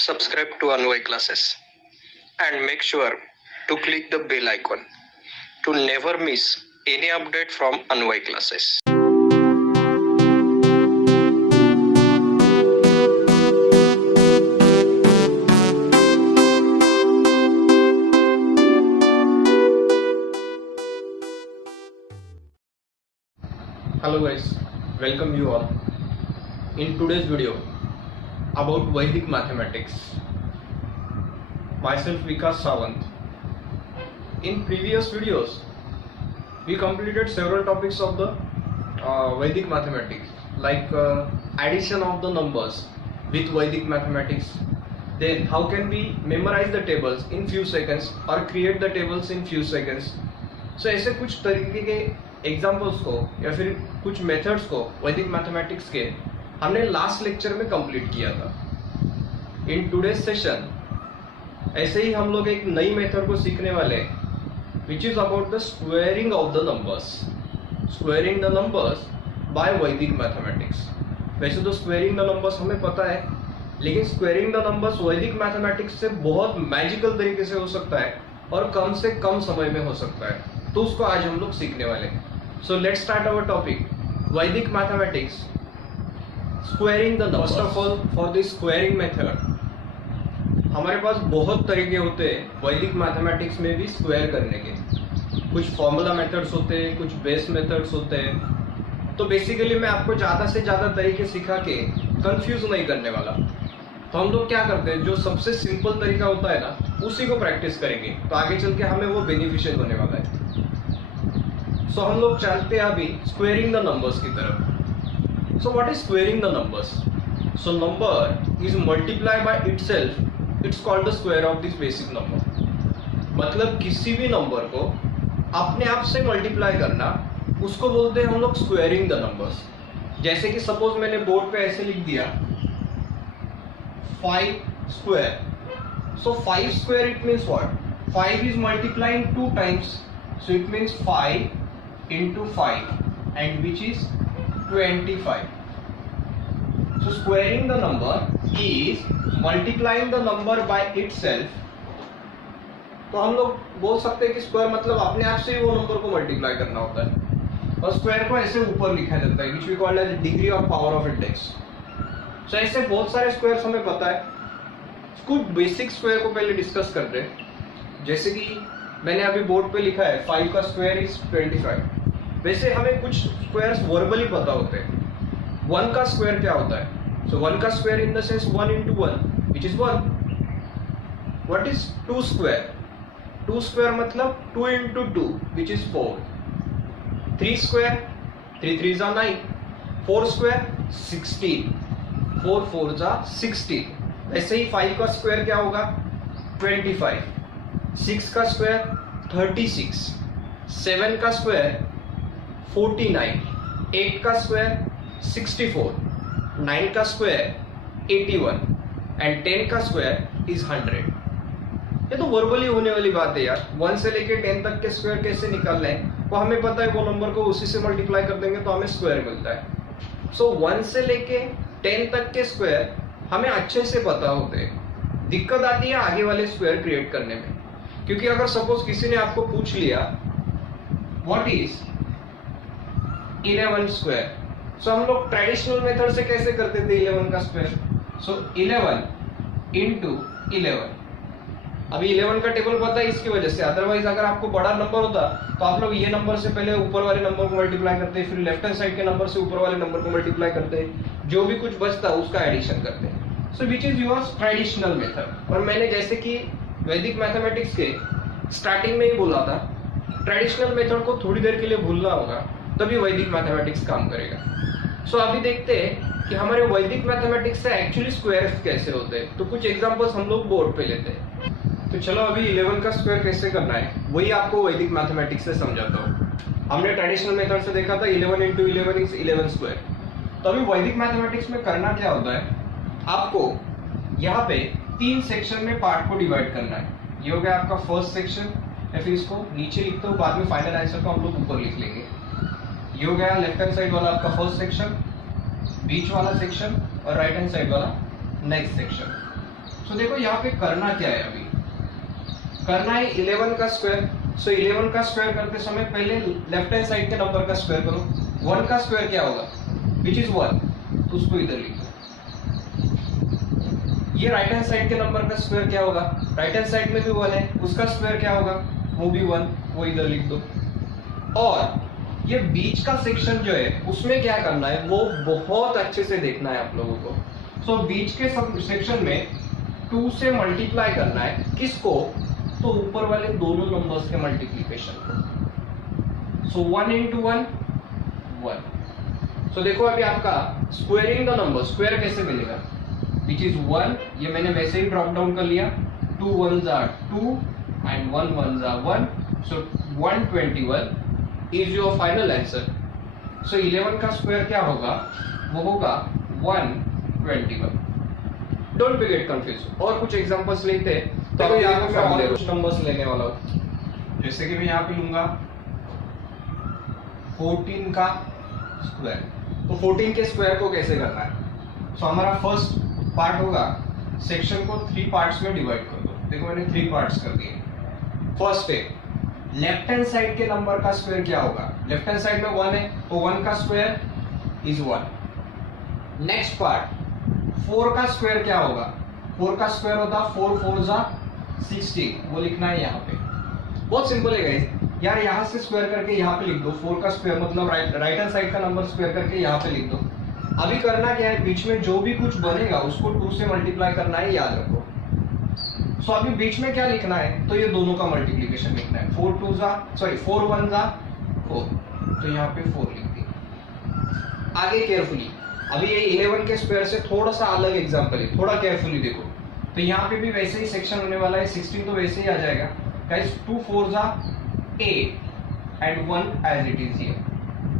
subscribe to Anvay Classes and make sure to click the bell icon to never miss any update from Anvay Classes. Hello guys, welcome you all in today's video about Vedic mathematics. Myself Vikas Sawant. In previous videos we completed several topics of the Vedic mathematics, like addition of the numbers with Vedic mathematics, then how can we memorize the tables in few seconds or create the tables in few seconds. So ऐसे कुछ तरीके के examples को या फिर कुछ methods को वैदिक मैथमेटिक्स के हमने लास्ट लेक्चर में कंप्लीट किया था. इन टुडेज सेशन ऐसे ही हम लोग एक नई मेथड को सीखने वाले हैं, which is about the squaring of the numbers. Squaring the numbers by Vedic mathematics. वैसे तो स्क्वेयरिंग द नंबर्स हमें पता है, लेकिन स्क्वेयरिंग द नंबर्स वैदिक मैथमेटिक्स से बहुत मैजिकल तरीके से हो सकता है और कम से कम समय में हो सकता है. तो उसको आज हम लोग सीखने वाले हैं. So let's start our topic, Vedic mathematics, squaring the numbers. First of all, for the squaring method, हमारे पास बहुत तरीके होते हैं वैदिक मैथमेटिक्स में भी स्क्वायर करने के. कुछ फॉर्मूला मेथड्स होते हैं, कुछ बेस मेथड्स होते हैं. तो बेसिकली मैं आपको ज़्यादा से ज़्यादा तरीके सिखा के कंफ्यूज नहीं करने वाला. तो हम लोग क्या करते हैं, जो सबसे सिंपल तरीका होता है ना, उसी को प्रैक्टिस करेंगे. तो आगे चल के हमें वो बेनिफिशियल होने वाला है. सो हम लोग चलते हैं अभी स्क्वेयरिंग द नंबर्स की तरफ. So what is squaring the numbers? So number is multiply by itself, it's called the square of this basic number. मतलब किसी भी नंबर को अपने आप से मल्टीप्लाई करना, उसको बोलते हैं हम लोग स्क्वेयरिंग द नंबर्स. जैसे कि सपोज मैंने बोर्ड पे ऐसे लिख दिया 5 square. So 5 square it means what? 5 is multiplying 2 times, so it means 5 into 5, and which is 25. So squaring the number is multiplying the number by itself. तो हम लोग बोल सकते हैं कि स्क्वायर मतलब अपने आप से ही वो नंबर को मल्टीप्लाई करना होता है, और स्क्वायर को ऐसे ऊपर लिखा जाता है, which we call as degree of power of index. So ऐसे बहुत सारे स्क्वायर्स हमें पता है. कुछ बेसिक स्क्वायर को पहले डिस्कस करते हैं. जैसे कि मैंने अभी बोर्ड पे लिखा है 5 का स्क्वायर इज 25. वैसे हमें कुछ स्क्वायर्स वर्बली पता होते हैं. 1 का स्क्वायर क्या होता है? सो 1 का square in the sense 1 into 1 which is 1. What is 2 square? 2 square मतलब 2 into 2 which is 4. 3 square 3 3s are 9. 4 square 16. 4 4s are 16. ऐसे ही 5 का स्क्वायर क्या होगा? 25. 6 का स्क्वायर 36. 7 का स्क्वायर 49. 8 का स्क्वायर 64. 9 का स्क्वायर 81 एंड 10 का स्क्वायर इज 100. ये तो वर्बली होने वाली बात है यार. 1 से लेके 10 तक के स्क्वायर कैसे निकालना है वो हमें पता है. वो नंबर को उसी से मल्टीप्लाई कर देंगे तो हमें स्क्वायर मिलता है. सो 1 से लेके 10 तक के स्क्वायर हमें अच्छे से पता होते हैं. दिक्कत आती है आगे वाले स्क्वायर क्रिएट करने में, क्योंकि अगर सपोज किसी ने आपको पूछ लिया व्हाट इज 11 स्क्वायर, सो हम लोग ट्रेडिशनल मेथड से कैसे करते थे 11 का स्क्वायर? सो 11 into 11. अभी 11 का टेबल पता है इसकी वजह से. अदरवाइज अगर आपको बड़ा नंबर होता तो आप लोग ये नंबर से पहले ऊपर वाले नंबर को मल्टीप्लाई करते, फिर लेफ्ट हैंड साइड के नंबर से ऊपर वाले नंबर को मल्टीप्लाई करते, जो भी कुछ बचता उसका एडिशन करते. So which is your traditional method. और मैंने जैसे कि वैदिक मैथमेटिक्स के स्टार्टिंग में ही बोला था, ट्रेडिशनल मेथड को थोड़ी देर के लिए भूलना होगा, तभी वैदिक मैथमेटिक्स काम करेगा. सो अभी देखते हैं कि हमारे वैदिक मैथमेटिक्स से एक्चुअली स्क्वायर्स कैसे होते हैं. तो कुछ एग्जांपल्स हम लोग बोर्ड पे लेते हैं. तो चलो अभी 11 का स्क्वायर कैसे करना है वही आपको वैदिक मैथमेटिक्स से समझाता हूँ. हमने ट्रेडिशनल मेथड से देखा था 11 into 11 इज 11 स्क्वायर. तो अभी वैदिक मैथमेटिक्स में करना क्या होता है, आपको यहाँ पे 3 सेक्शन में पार्ट को डिवाइड करना है. ये हो गया आपका फर्स्ट सेक्शन, या फिर इसको नीचे लिखते हो, बाद में फाइनल आंसर को हम लोग ऊपर लिख लेंगे. ये हो गया लेफ्ट हैंड साइड वाला आपका फर्स्ट सेक्शन, बीच वाला सेक्शन और राइट हैंड साइड वाला नेक्स्ट सेक्शन. सो देखो यहाँ पे करना क्या है, अभी करना है 11 का स्क्वायर। सो 11 का स्क्वायर करते समय पहले लेफ्ट हैंड साइड के नंबर का स्क्वायर करो। 1 का स्क्वायर क्या होगा, विच इज 1, तो उसको इधर लिख दो। ये राइट हैंड साइड के नंबर का स्क्वायर क्या होगा, राइट हैंड साइड में भी 1 है, उसका स्क्वायर क्या होगा, वो भी 1, वो इधर लिख दो। और ये बीच का सेक्शन जो है उसमें क्या करना है वो बहुत अच्छे से देखना है आप लोगों को। सो बीच के सेक्शन में 2 से मल्टीप्लाई करना है, किसको, तो ऊपर वाले दोनों नंबर्स के मल्टीप्लीकेशन को। सो 1 into 1 1। सो देखो अभी आपका स्क्वायरिंग द नंबर, स्क्वायर कैसे मिलेगा, विच इज 1, ये मैंने वैसे ही ड्रॉप डाउन कर लिया, 2 1s are 2 and 1 1s are 1, so 121 is your final answer। so 11 का स्क्वायर क्या होगा, वो होगा 121। Don't be get confuse. और कुछ एग्जांपल्स लेते हैं, तो यहाँ पे मैं और कुछ नंबर्स लेने वाला हूँ। जैसे कि मैं यहाँ पे लूंगा 14 का स्क्वायर। तो 14 के स्क्वायर को कैसे करना है, सो हमारा फर्स्ट पार्ट होगा, सेक्शन को 3 पार्ट्स में डिवाइड कर दो। देखो मैंने 3 पार्ट्स कर दिए। फर्स्ट है लेफ्ट हैंड साइड के नंबर का स्क्वायर क्या होगा, लेफ्ट हैंड साइड में 1 है, तो 1 का स्क्वायर इज 1। नेक्स्ट पार्ट 4 का स्क्वायर क्या होगा, 4 का स्क्वायर होता 4 4s are 16, वो लिखना है यहाँ पे। बहुत सिंपल है गाइस, यार यहाँ से स्क्वायर करके यहाँ पे लिख दो, 4 का स्क्वायर मतलब राइट हैंड साइड का नंबर स्क्वायर करके यहाँ पे लिख दो। अभी करना क्या है, बीच में जो भी कुछ बनेगा उसको 2 से मल्टीप्लाई करना है, याद रखो। सो अभी बीच में क्या लिखना है, तो ये दोनों का मल्टीप्लीकेशन लिखना है। 4 1s are 4, तो यहाँ पे 4 लिख दिया। आगे केयरफुली, अभी ये 11 के स्क्वायर से थोड़ा सा अलग एग्जांपल है, थोड़ा केयरफुली देखो। तो यहाँ पे भी वैसे ही सेक्शन होने वाला है, 16 तो वैसे ही आ जाएगा guys, 2 4s are 8 and 1 as it is here।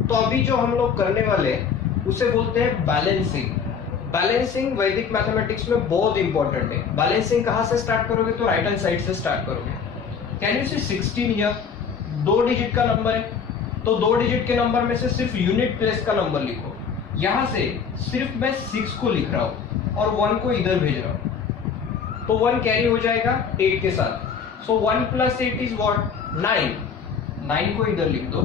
तो अभी जो हम लोग करने वाले हैं उसे बोलते हैं बैलेंसिंग। बैलेंसिंग वैदिक मैथमेटिक्स में बहुत इंपॉर्टेंट है। बैलेंसिंग कहाँ से स्टार्ट करोगे, तो राइट हैंड साइड से स्टार्ट करोगे। Can you see 16 here, 2 digit का नंबर है, तो 2 डिजिट के नंबर में से सिर्फ यूनिट प्लेस का नंबर लिखो। यहां से सिर्फ मैं 6 को लिख रहा हूं और 1 को इधर भेज रहा हूं, तो 1 कैरी हो जाएगा 8 के साथ। सो 1 + 8 इज व्हाट, 9। 9 को इधर लिख दो,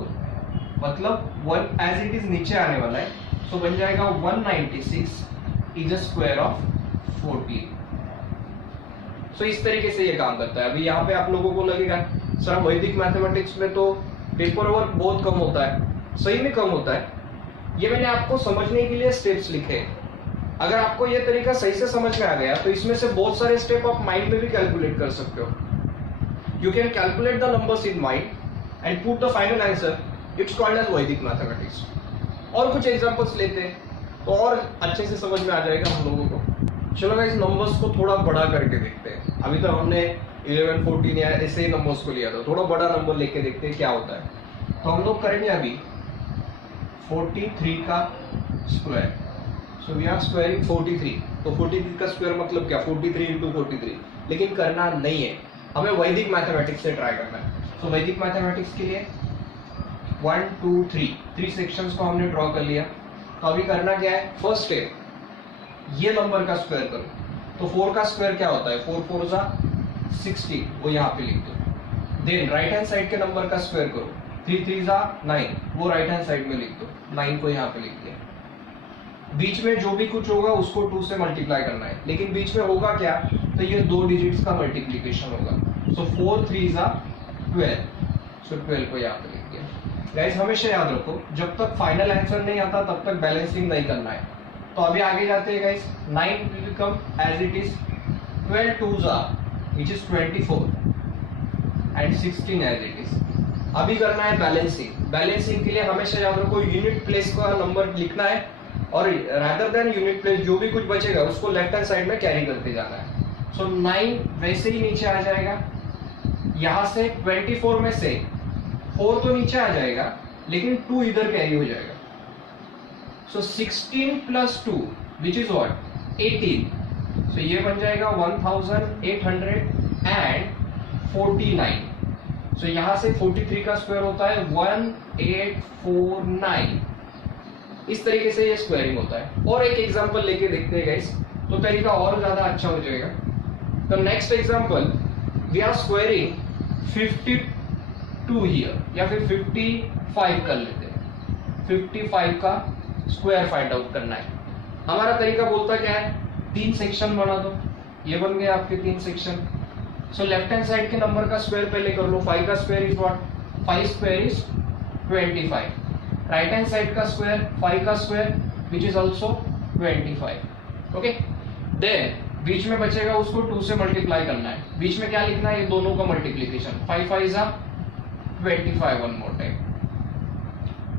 मतलब 1 एज इट इज नीचे आने वाला है, सो बन जाएगा 196 इज अ स्क्वायर ऑफ 14। सो इस तरीके से ये काम करता है। अभी यहाँ पे आप लोगों को लगेगा सर वैदिक मैथमेटिक्स में तो पेपर वर्क बहुत कम होता है, सही में कम होता है। ये मैंने आपको समझने के लिए स्टेप्स लिखे। अगर आपको ये तरीका सही से समझ में आ गया तो इसमें से बहुत सारे स्टेप आप माइंड में भी कैलकुलेट कर सकते हो। You can calculate the numbers in mind and put the final answer, it's called as Vedic mathematics. और कुछ एग्जांपल्स लेते हैं तो और अच्छे से समझ में आ जाएगा हम लोगों को। चलो गाइस नंबर्स को थोड़ा बड़ा करके देखते हैं। अभी तो हमने 11 14 या ऐसे ही नंबर्स को लिया था, थोड़ा बड़ा नंबर लेके देखते हैं क्या होता है। तो हम लोग करेंगे अभी 43 का square. So we are squaring 43, तो 43 का स्क्वायर मतलब क्या, 43 into 43। लेकिन करना नहीं है, हमें वैदिक मैथमेटिक्स से ट्राई करना है। तो वैदिक मैथमेटिक्स के लिए 1 2 3 सेक्शंस को हमने ड्रॉ कर लिया। तो अभी करना क्या है, फर्स्ट स्टेप ये नंबर का स्क्वायर करो। तो 4 का स्क्वायर क्या होता है, 4 4s are 16, वो यहाँ पे लिख दो। देन राइट हैंड साइड के नंबर का स्क्वायर करो, 3 3s are 9, वो राइट हैंड साइड में लिख दो, 9 को यहाँ पे लिख दिया। बीच में जो भी कुछ होगा उसको 2 से मल्टीप्लाई करना है, लेकिन बीच में होगा क्या, तो ये 2 डिजिट्स का मल्टीप्लीकेशन होगा। सो 4 3s are 12, सो 12 को यहाँ पे लिख दिया। गाइस हमेशा याद रखो, जब तक फाइनल आंसर नहीं आता तब तक बैलेंसिंग नहीं करना है। तो अभी आगे जाते हैं guys, 9 will become as it is, 12 2s are which is 24 and 16 as it is। अभी करना है बैलेंसिंग। बैलेंसिंग के लिए हमेशा याद रखो यूनिट प्लेस का नंबर लिखना है और रादर देन यूनिट प्लेस जो भी कुछ बचेगा उसको लेफ्ट हैंड साइड में कैरी करते जाना है। सो 9 वैसे ही नीचे आ जाएगा, यहाँ से 24 में से 4 तो नीचे आ जाएगा लेकिन 2 इधर कैरी हो जाएगा। सो 16 + 2 विच इज व्हाट, 18। सो ये बन जाएगा 1849। सो यहाँ से 43 का स्क्वायर होता है 1849। इस तरीके से ये स्क्वायरिंग होता है। और एक एग्जांपल लेके देखते हैं गाइस, तो तरीका और ज्यादा अच्छा हो जाएगा। The next example, we are squaring 52 here या फिर 55 कर लेते हैं. 55 का स्क्वायर फाइंड आउट करना है. हमारा तरीका बोलता क्या है, 3 सेक्शन बना दो. ये बन गए आपके 3 section. So left hand side के नंबर का स्क्वायर पहले कर लो. 5 का square is what, 5 square is 25. Right hand side का स्क्वायर 5 का square which is also 25. Okay, then बीच में बचेगा उसको 2 से मल्टीप्लाई करना है. बीच में क्या लिखना है, ये दोनों का मल्टीप्लीकेशन. 5 5 जा 25 वन मोर टाइम.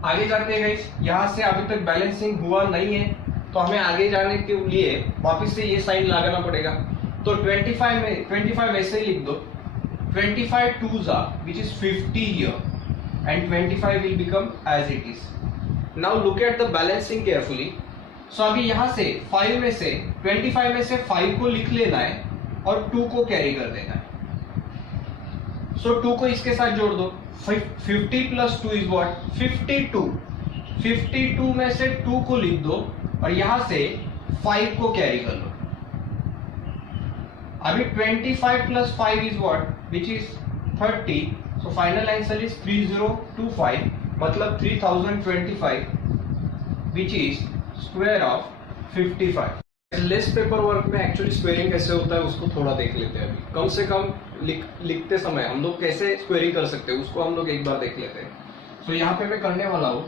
आगे जाते हैं गाइस. यहाँ से अभी तक बैलेंसिंग हुआ नहीं है तो हमें आगे जाने के लिए वापस से ये साइन लगाना पड़ेगा. तो 25 ऐसे लिख दो. 25 2 जा which is 50 here and 25 will become as it is. Now look at the balancing carefully. So अभी यहाँ से 5 में से 25 में से 5 को लिख लेना है और 2 को कैरी कर देना है. So 2 को इसके साथ जोड़ दो. 50 plus 2 is what, 52. 52 में से 2 को लिख दो और यहाँ से 5 को कैरी कर लो. अभी 25 plus 5 is what, which is 30. So final answer is 3025, मतलब 3025, which is square of 55. Less paper work में एक्चुअली स्क्वेयरिंग कैसे होता है उसको थोड़ा देख लेते हैं. अभी कम से कम लिखते समय हम लोग कैसे स्क्वेयरिंग कर सकते हैं उसको हम लोग एक बार देख लेते हैं. सो यहाँ पे मैं करने वाला हूँ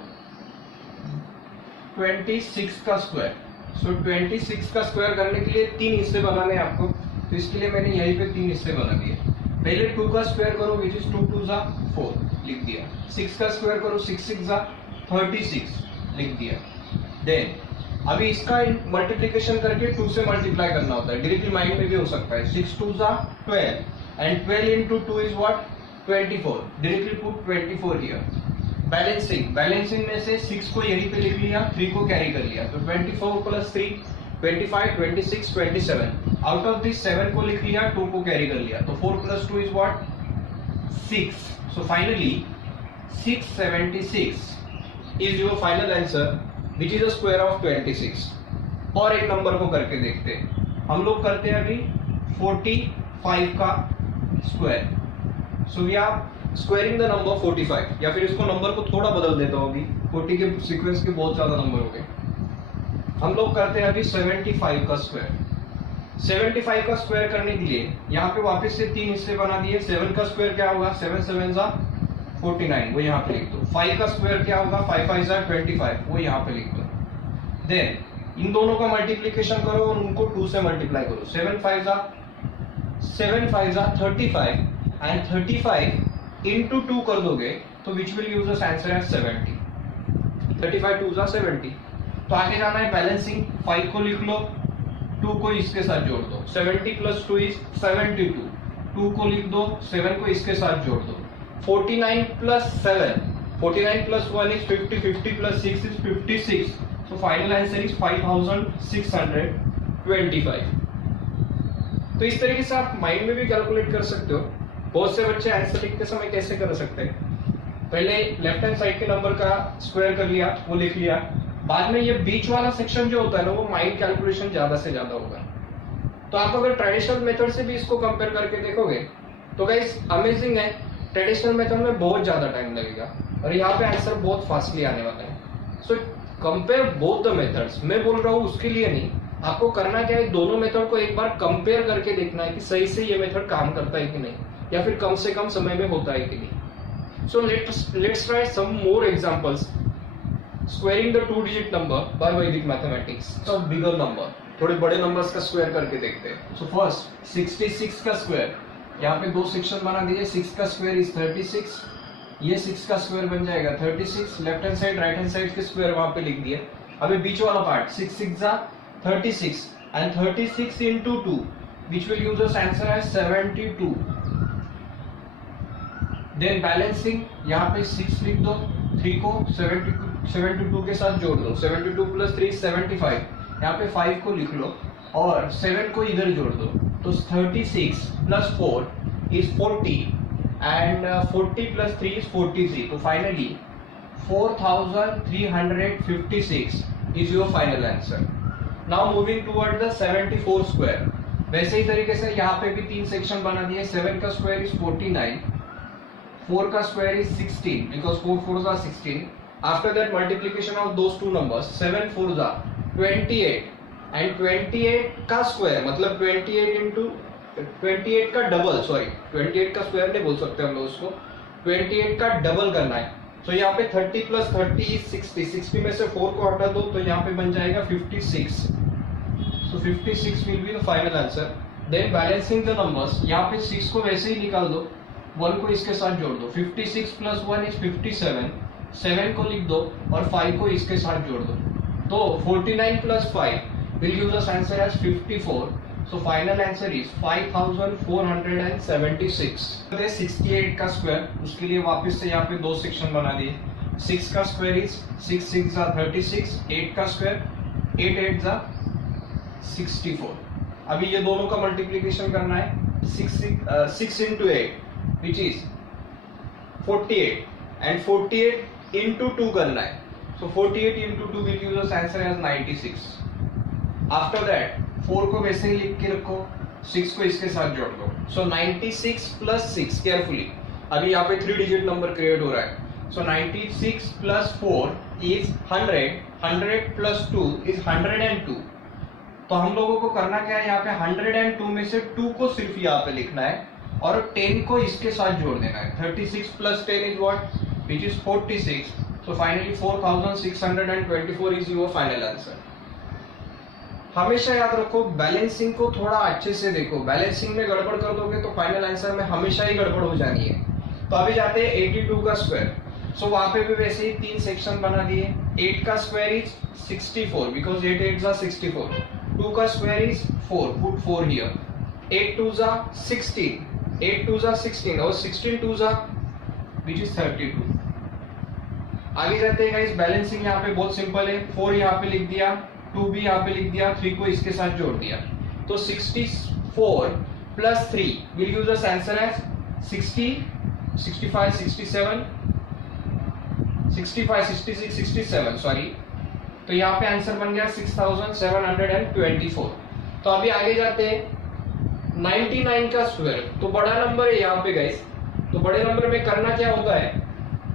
26 का स्क्वायर. सो 26 का स्क्वायर करने के लिए 3 हिस्से बनाने हैं आपको. तो इसके लिए मैंने यहीं पे 3 हिस्से बना दिए. पहले 2 का स्क्वायर करो विच इज 2 2 जा 4 लिख दिया. 6 का स्क्वायर करो 6 6 जा 36 लिख दिया. देन अभी इसका मल्टीप्लिकेशन करके 2 से मल्टीप्लाई करना होता है. डायरेक्टली माइंड में भी हो सकता है. 6 2 जा 12 and 12 into 2 is what, 24. Directly put 24 here. Balancing में से 6 को यहीं पे लिख लिया, 3 को कैरी कर लिया. तो 24 plus 3 25 26 27. आउट ऑफ दिस 7 को लिख लिया, 2 को कैरी कर लिया. तो 4 plus 2 is what, 6. So finally 676 is your final answer, which is a square of 26. और एक नंबर को करके देखते हैं. हम लोग करते हैं अभी 45 का square. So we are squaring the number 45, या फिर इसको नंबर को थोड़ा बदल देता हूँ. अभी 40 के सीक्वेंस के बहुत ज्यादा नंबर हो गए. हम लोग करते हैं अभी 75 का स्क्वायर. 75 का स्क्वायर करने के लिए यहाँ पे वापस से 3 हिस्से बना दिए. 7 का स्क्वायर क्या होगा, 7 7 जा 49, वो यहाँ पे लिख दो. 5 का स्क्वायर क्या होगा, 5 5 जा 25, वो यहाँ पे लिख दो. देन इन दोनों का मल्टीप्लिकेशन करो और उनको 2 से मल्टीप्लाई करो. 7 5 जा 35 एंड 35 into 2 कर दोगे तो which will use us answer as 70. 35 2 जा 70. तो आगे जाना है बैलेंसिंग. 5 को लिख लो, 2 को इसके साथ जोड़ दो. 70 plus 2 is 72. 2 को लिख दो, 7 को इसके साथ जोड़ दो. 49 plus 7, 49 plus 1 is 50, 50 plus 6 is 56. So final answer is 5625. तो इस तरीके से आप माइंड में भी कैलकुलेट कर सकते हो. बहुत से बच्चे आंसर लिखते समय कैसे कर सकते हैं, पहले लेफ्ट हैंड साइड के नंबर का स्क्वायर कर लिया, वो लिख लिया. बाद में ये बीच वाला सेक्शन जो होता है ना, वो माइंड कैलकुलेशन ज्यादा से ज्यादा होगा. तो आप अगर ट्रेडिशनल मेथड से भी इसको कंपेयर करके देखोगे तो गाइस अमेजिंग है. ट्रेडिशनल मेथड में बहुत ज्यादा टाइम लगेगा और यहाँ पे आंसर बहुत फास्टली आने वाला है. So compare both the methods. मैं बोल रहा हूँ उसके लिए नहीं, आपको करना क्या है, दोनों मेथड को एक बार कंपेयर करके देखना है कि सही से ये मेथड काम करता है कि नहीं, या फिर कम से कम समय में होता है कि नहीं. So let's try some more examples. Squaring the 2 digit number by Vedic mathematics. So bigger number, थोड़े बड़े नंबर्स का स्क्वायर करके देखते हैं. सो फर्स्ट 66 का स्क्वायर. यहाँ पे 2 सेक्शन बना दीजिए. 6 का स्क्वायर इज 36. ये 6 का स्क्वायर बन जाएगा 36. Left hand side right hand side के स्क्वायर वहां पे लिख दिए. अभी बीच वाला पार्ट 6 6 जा 36 and 36 into 2 which will give us answer as 72. Then balancing, यहाँ पे 6 लिख दो, 3 को 72 के साथ जोड़ दो. 72 plus 3 75. यहाँ पे 5 को लिख लो और 7 को इधर जोड़ दो. तो 36 plus 4 is 40 and 40 plus 3 is 43. तो finally 4356 is your final answer. Now moving toward the 74 square. वैसे ही तरीके से यहाँ पे भी 3 सेक्शन बना दिए। 7 का स्क्वायर इज 49, 4 का square is 16 because 4 4s are 16. After that multiplication of those two numbers, 7 4s are 28 and 28 का स्क्वायर मतलब 28 into 28 का डबल, सॉरी 28 का स्क्वायर नहीं बोल सकते हम लोग उसको, 28 का डबल करना है। तो यहाँ पे 30 प्लस 30 इज 60, 60 में से 4 को हटा दो तो यहाँ पे बन जाएगा 56। So 56 will be the final answer. Then balancing the numbers, यहाँ पे 6 को वैसे ही निकाल दो, 1 को इसके साथ जोड़ दो। 56 plus 1 is 57, 7 को लिख दो और 5 को इसके साथ जोड़ दो। तो 49 plus 5 will give us answer as 54. So final answer is 5476. 68 का स्क्वायर, उसके लिए वापस से यहाँ पे 2 सेक्शन बना दिए। 6 का स्क्वायर इज 6 6 are 36, 8 का स्क्वायर 8 8 are 64। अभी ये दोनों का मल्टीप्लीकेशन करना है। 6 into 8 which is 48 and 48 into 2 करना है। So 48 into 2 will give us answer as 96. After that 4 को वैसे ही लिख के रखो, 6 को इसके साथ जोड़ दो। So 96 plus 6 केयरफुली, अभी यहाँ पे 3 डिजिट नंबर क्रिएट हो रहा है। So 96 plus 4 is 100, 100 plus 2 is 102। तो हम लोगों को करना क्या है, यहाँ पे 102 में से 2 को सिर्फ यहाँ पे लिखना है और 10 को इसके साथ जोड़ देना है। 36 plus 10 is what? Which is 46. So finally 4624 is your final answer. हमेशा याद रखो, बैलेंसिंग को थोड़ा अच्छे से देखो। बैलेंसिंग में गड़बड़ कर दोगे तो फाइनल आंसर में हमेशा ही गड़बड़ हो जानी है। तो अभी जाते हैं 82 का स्क्वायर। सो वहां पे भी वैसे ही 3 सेक्शन बना दिए। 8 का square is 64 because 8 8s are 64. 2 का square is 4, put 4 here. 8 2s are 16, 8 2s are 16 और 16 2s are which is 32। आगे जाते हैं गाइस, बैलेंसिंग यहाँ पे बहुत सिंपल है। 4 यहाँ पे लिख दिया, 2 भी यहाँ पे लिख दिया, 3 को इसके साथ जोड़ दिया। तो 64 plus 3 will give us answer as 60, 65, 67, 65, 66, 67 sorry. तो यहाँ पे आंसर बन गया 6724। तो अभी आगे जाते हैं 99 का स्क्वायर। तो बड़ा नंबर है यहाँ पे गाइस। तो बड़े नंबर में करना क्या होता है,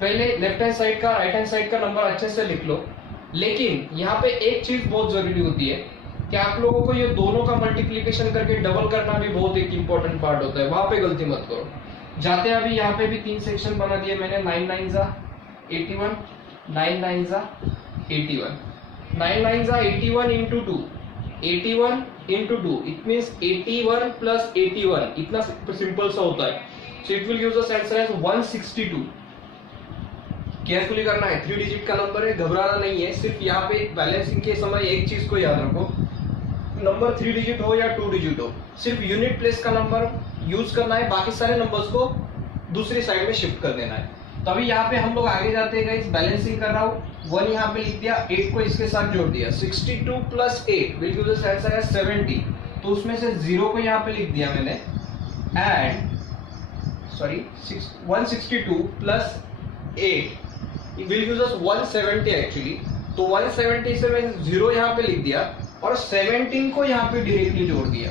पहले लेफ्ट हैंड साइड का राइट हैंड साइड का नंबर अच्छे से लिख लो। लेकिन यहाँ पे एक चीज बहुत जरूरी होती है कि आप लोगों को ये दोनों का मल्टीप्लीकेशन करके डबल करना भी बहुत एक इंपॉर्टेंट पार्ट होता है, वहां पे गलती मत करो। जाते हैं अभी यहाँ पे भी 3 सेक्शन बना दिए मैंने। 9 9s are 81, 9 9s are 81, 9 9s are 81 into 2, 81 into 2 it means 81 plus 81, इतना सिंपल सा होता है। So it will give us answer as 162। Carefully करना है, 3 डिजिट का नंबर है, घबराना नहीं है। सिर्फ यहाँ पे बैलेंसिंग के समय एक चीज को याद रखो, नंबर 3 डिजिट हो या 2 डिजिट हो, सिर्फ यूनिट प्लेस का नंबर यूज करना है, बाकी सारे नंबर्स को दूसरी साइड में शिफ्ट कर देना है। तो अभी यहाँ पे हम लोग आगे जाते हैं गाइस, बैलेंसिंग कर रहा हूँ। 1 यहाँ पे लिख दिया, 8 को इसके साथ जोड़ दिया। 62 plus 8 will give us answer as 70। तो उसमें से 0 को यहाँ पे लिख दिया मैंने and sorry 162 plus 8 it will give us 170 actually. तो 170 से मैंने 0 यहाँ पे लिख दिया और 17 को यहाँ पे डायरेक्टली जोड़ दिया।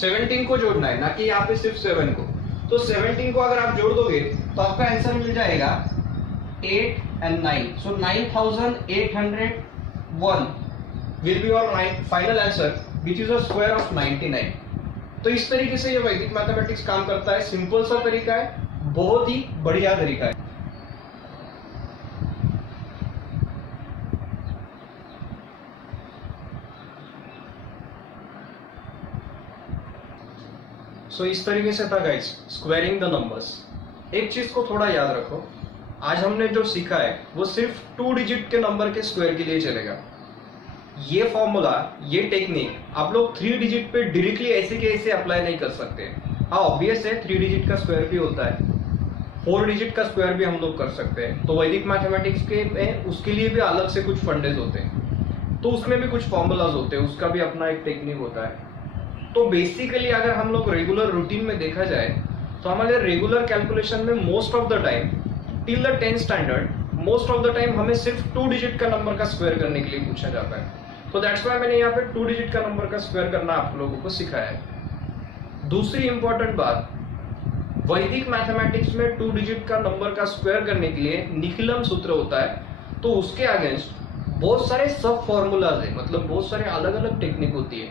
17 को जोड़ना है, ना कि यहाँ पे सिर्फ 7 को। तो 17 को अगर आप जोड़ दोगे तो आपका आंसर मिल जाएगा 8 and 9। So 9801 will be your final answer which is a square of 99। तो इस तरीके से ये वैदिक मैथमेटिक्स काम करता है। सिंपल सा तरीका है, बहुत ही बढ़िया तरीका है। सो इस तरीके से था गाइस स्क्वायरिंग द नंबर्स। एक चीज को थोड़ा याद रखो, आज हमने जो सीखा है वो सिर्फ 2 डिजिट के नंबर के स्क्वायर के लिए चलेगा। ये फॉर्मूला, ये टेक्निक आप लोग 3 डिजिट पे डायरेक्टली ऐसे के ऐसे अप्लाई नहीं कर सकते। हाँ ऑब्वियस है 3 डिजिट का स्क्वायर भी होता है, 4 डिजिट का स्क्वायर भी हम लोग कर सकते हैं। तो वैदिक मैथमेटिक्स के में उसके लिए भी अलग से कुछ फंडेज होते हैं, तो उसमें भी कुछ फॉर्मूलाज होते हैं, उसका भी अपना एक टेक्निक होता है। तो बेसिकली अगर हम लोग रेगुलर रूटीन में देखा जाए तो हमारे रेगुलर कैलकुलेशन में most of the time till the 10th standard most of the time हमें सिर्फ 2 डिजिट का नंबर का स्क्वायर करने के लिए पूछा जाता है। तो दैट्स व्हाई मैंने यहाँ पे 2 डिजिट का नंबर का स्क्वायर करना आप लोगों को सिखाया है। दूसरी इंपॉर्टेंट बात, वैदिक मैथमेटिक्स में 2 डिजिट का नंबर का स्क्वायर करने के लिए निखिलम सूत्र होता है, तो उसके अगेंस्ट बहुत सारे सब फॉर्मूलाज है, मतलब बहुत सारे अलग अलग टेक्निक होती है।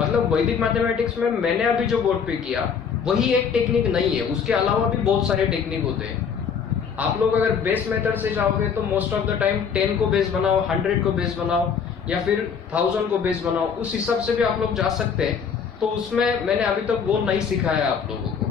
मतलब वैदिक मैथमेटिक्स में मैंने अभी जो बोर्ड पे किया वही एक टेक्निक नहीं है, उसके अलावा भी बहुत सारे टेक्निक होते हैं। आप लोग अगर बेस मेथड से जाओगे तो मोस्ट ऑफ द टाइम 10 को बेस बनाओ, 100 को बेस बनाओ, या फिर 1000 को बेस बनाओ, उस हिसाब से भी आप लोग जा सकते हैं। तो उसमें मैंने अभी तक वो नहीं सिखाया आप लोगों को।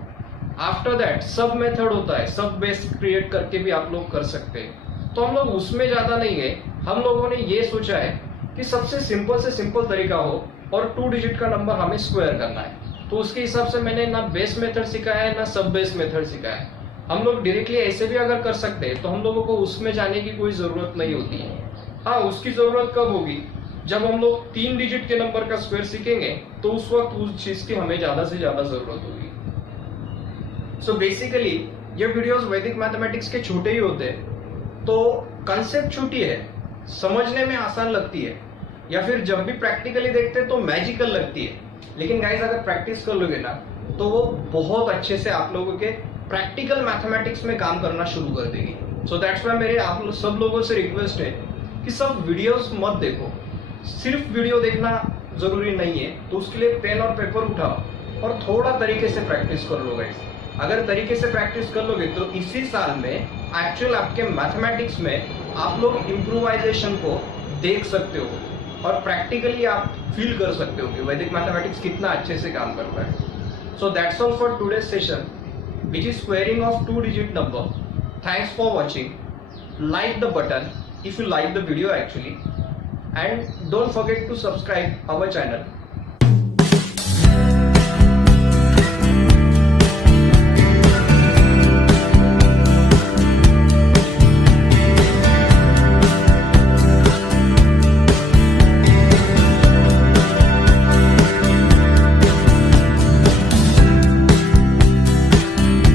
आफ्टर दैट सब मेथड होता है, सब बेस क्रिएट करके भी आप लोग कर सकते हैं। तो हम लोग उसमें ज्यादा नहीं गए, हम लोगों ने ये सोचा है कि सबसे सिंपल से सिंपल तरीका हो और 2 डिजिट का नंबर हमें स्क्वायर करना है। तो उसके हिसाब से मैंने ना बेस मेथड सिखाया है ना सब बेस मेथड सिखाया है। हम लोग डायरेक्टली ऐसे भी अगर कर सकते हैं तो हम लोगों को उसमें जाने की कोई जरूरत नहीं होती है। हाँ, उसकी जरूरत कब होगी, जब हम लोग 3 डिजिट के नंबर का स्क्वायर सीखेंगे, तो उस वक्त उस चीज की हमें ज्यादा से ज्यादा जरूरत होगी। सो बेसिकली ये वीडियोस वैदिक मैथमेटिक्स के छोटे ही होते हैं, तो कंसेप्ट छोटी है, समझने में आसान लगती है, या फिर जब भी प्रैक्टिकली देखते हैं तो मैजिकल लगती है। लेकिन गाइस अगर प्रैक्टिस कर लोगे ना तो वो बहुत अच्छे से आप लोगों के प्रैक्टिकल मैथमेटिक्स में काम करना शुरू कर देगी। सो दैट्स व्हाई मेरे आप सब लोगों से रिक्वेस्ट है कि सब वीडियोस मत देखो, सिर्फ वीडियो देखना जरूरी नहीं है, तो उसके लिए पेन और पेपर उठाओ और थोड़ा तरीके से प्रैक्टिस कर लो गाइस। अगर तरीके से प्रैक्टिस कर लोगे तो इसी साल में एक्चुअल आपके मैथमेटिक्स में आप लोग इम्प्रोवाइजेशन को देख सकते हो और प्रैक्टिकली आप फील कर सकते हो कि वैदिक मैथमेटिक्स कितना अच्छे से काम करता है। So that's all for today's session which is squaring of 2 digit number. Thanks for watching. Like the button if you like the video actually, and don't forget to subscribe our channel.